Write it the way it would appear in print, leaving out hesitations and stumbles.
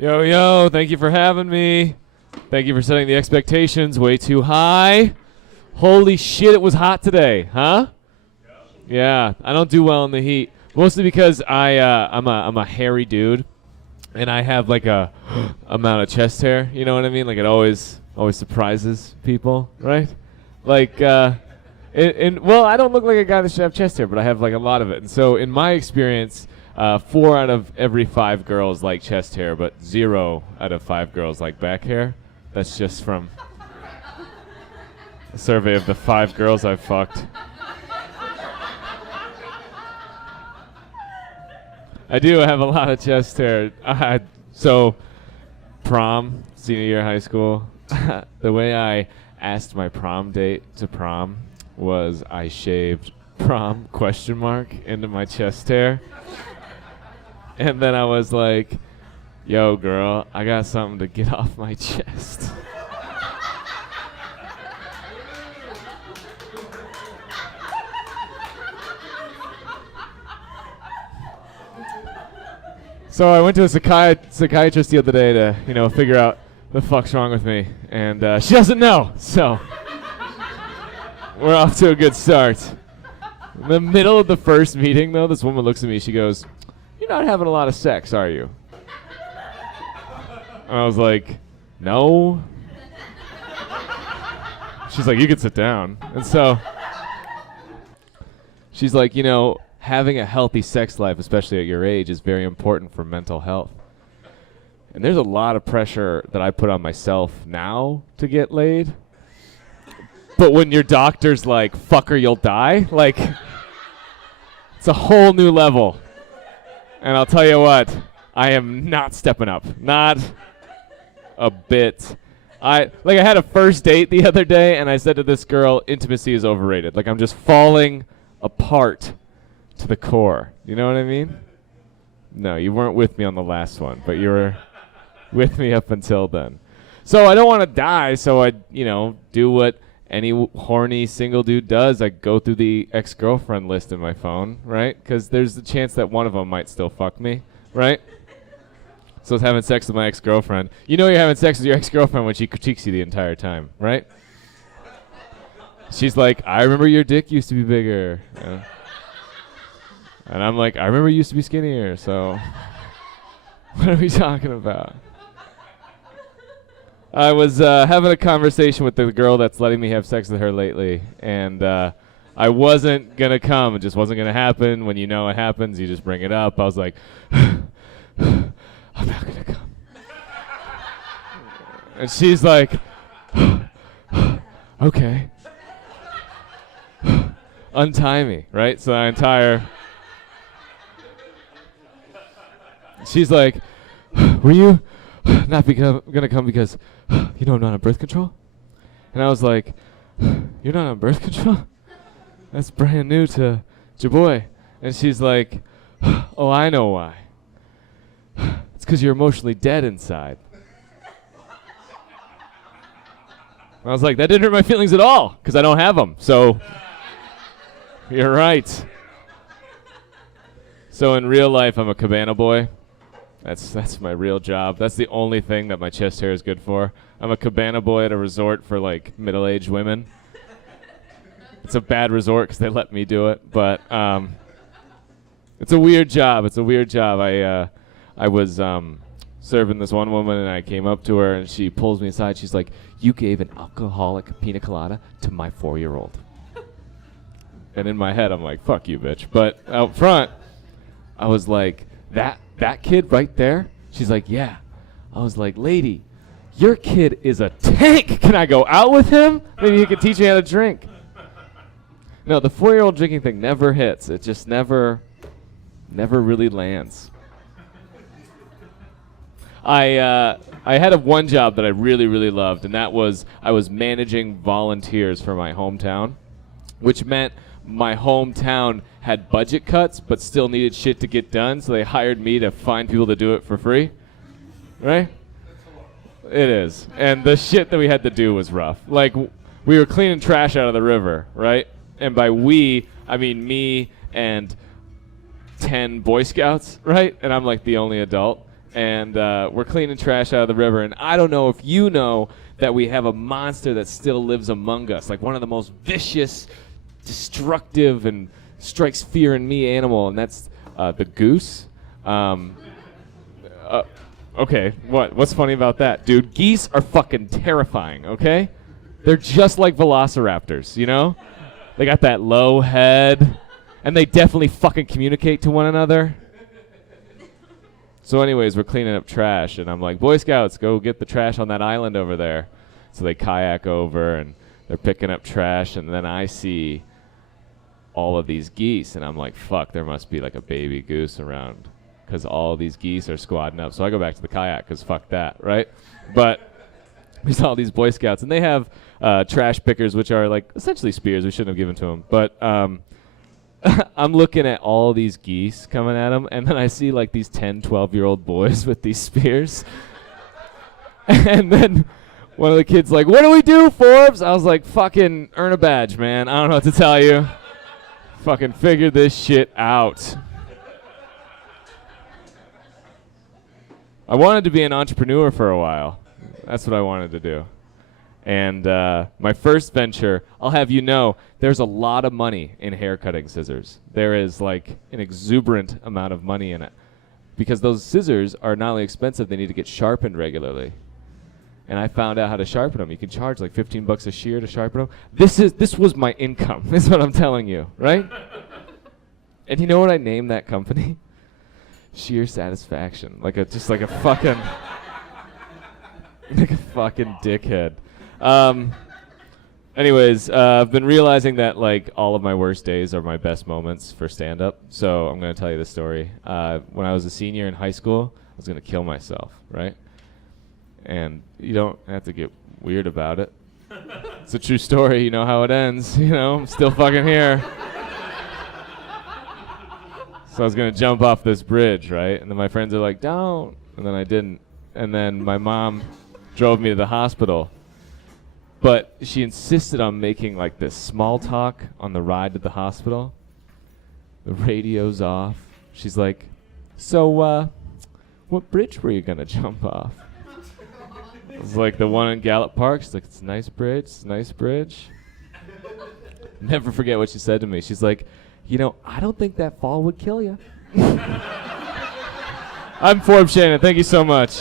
Yo, yo, thank you for having me. Thank you for setting the expectations way too high. Holy shit, it was hot today, huh? Yeah, I don't do well in the heat. Mostly because I'm a hairy dude, and I have like a amount of chest hair. You know what I mean? Like it always surprises people, right? Like, well, I don't look like a guy that should have chest hair, but I have like a lot of it. And so, in my experience, 4 out of every 5 girls like chest hair, but 0 out of 5 girls like back hair. That's just from a survey of the 5 girls I've fucked. I do have a lot of chest hair. So, prom, senior year of high school, the way I asked my prom date to prom was I shaved prom ? Into my chest hair. And then I was like, yo, girl, I got something to get off my chest. So I went to a psychiatrist the other day to, figure out the fuck's wrong with me. And she doesn't know, so we're off to a good start. In the middle of the first meeting, though, this woman looks at me. She goes, "You're not having a lot of sex, are you?" And I was like, "No." She's like, "You can sit down." And so she's like, having a healthy sex life, especially at your age, is very important for mental health. And there's a lot of pressure that I put on myself now to get laid. But when your doctor's like, "Fucker, you'll die," like, it's a whole new level. And I'll tell you what, I am not stepping up. Not a bit. I had a first date the other day, and I said to this girl, intimacy is overrated. Like, I'm just falling apart to the core. You know what I mean? No, you weren't with me on the last one, but you were with me up until then. So I don't want to die, so I, do what any horny single dude does. I go through the ex-girlfriend list in my phone, right? Because there's the chance that one of them might still fuck me, right? So I was having sex with my ex-girlfriend. You know you're having sex with your ex-girlfriend when she critiques you the entire time, right? She's like, "I remember your dick used to be bigger." And I'm like, "I remember you used to be skinnier, so what are we talking about?" I was having a conversation with the girl that's letting me have sex with her lately, and I wasn't going to come. It just wasn't going to happen. When you know it happens, you just bring it up. I was like, "I'm not going to come." And she's like, "Okay." Untie me, right? So the entire... She's like, "Were you not going to come because, I'm not on birth control?" And I was like, "You're not on birth control? That's brand new to your boy." And she's like, "Oh, I know why. It's because you're emotionally dead inside." I was like, that didn't hurt my feelings at all, because I don't have them. So you're right. So in real life, I'm a cabana boy. That's my real job. That's the only thing that my chest hair is good for. I'm a cabana boy at a resort for like middle-aged women. It's a bad resort because they let me do it, but it's a weird job. I was serving this one woman, and I came up to her, and she pulls me aside. She's like, "You gave an alcoholic pina colada to my 4-year-old." And in my head, I'm like, "Fuck you, bitch." But out front, I was like, that kid right there? She's like, "Yeah." I was like, "Lady, your kid is a tank. Can I go out with him? Maybe he can teach me how to drink." No, the 4-year-old drinking thing never hits. It just never really lands. I had one job that I really, really loved, and that was I was managing volunteers for my hometown, which meant my hometown had budget cuts but still needed shit to get done, so they hired me to find people to do it for free. Right? It is. And the shit that we had to do was rough. Like, we were cleaning trash out of the river, right? And by we, I mean me and 10 Boy Scouts, right? And I'm like the only adult. And we're cleaning trash out of the river. And I don't know if you know that we have a monster that still lives among us, like one of the most vicious, destructive, and strikes fear in me animal, and that's the goose. Okay, what's funny about that? Dude, geese are fucking terrifying, okay? They're just like velociraptors, you know? They got that low head, and they definitely fucking communicate to one another. So anyways, we're cleaning up trash, and I'm like, Boy Scouts, go get the trash on that island over there. So they kayak over, and they're picking up trash, and then I see all of these geese, and I'm like, fuck, there must be like a baby goose around, because all these geese are squadding up. So I go back to the kayak, because fuck that, right? But we saw these Boy Scouts, and they have trash pickers, which are like essentially spears. We shouldn't have given to them. But I'm looking at all these geese coming at them, and then I see like these 10, 12-year-old boys with these spears. And then one of the kids like, what do we do, Forbes? I was like, fucking earn a badge, man. I don't know what to tell you. Fucking figure this shit out. I wanted to be an entrepreneur for a while. That's what I wanted to do. And my first venture, I'll have you know, there's a lot of money in hair cutting scissors. There is like an exuberant amount of money in it. Because those scissors are not only expensive, they need to get sharpened regularly. And I found out how to sharpen them. You can charge like $15 a shear to sharpen them. This was my income, is what I'm telling you, right? And you know what I named that company? Sheer Satisfaction. Just like a fucking like a fucking dickhead. Anyways, I've been realizing that like all of my worst days are my best moments for stand-up. So I'm going to tell you this story. When I was a senior in high school, I was going to kill myself, right? And you don't have to get weird about it. It's a true story. You know how it ends. You know, I'm still fucking here. So I was going to jump off this bridge, right? And then my friends are like, don't. And then I didn't. And then my mom drove me to the hospital. But she insisted on making like this small talk on the ride to the hospital. The radio's off. She's like, so what bridge were you going to jump off? It was like the one in Gallup Park. She's like, it's a nice bridge. It's a nice bridge. Never forget what she said to me. She's like, you know, I don't think that fall would kill you. I'm Forbes Shannon. Thank you so much.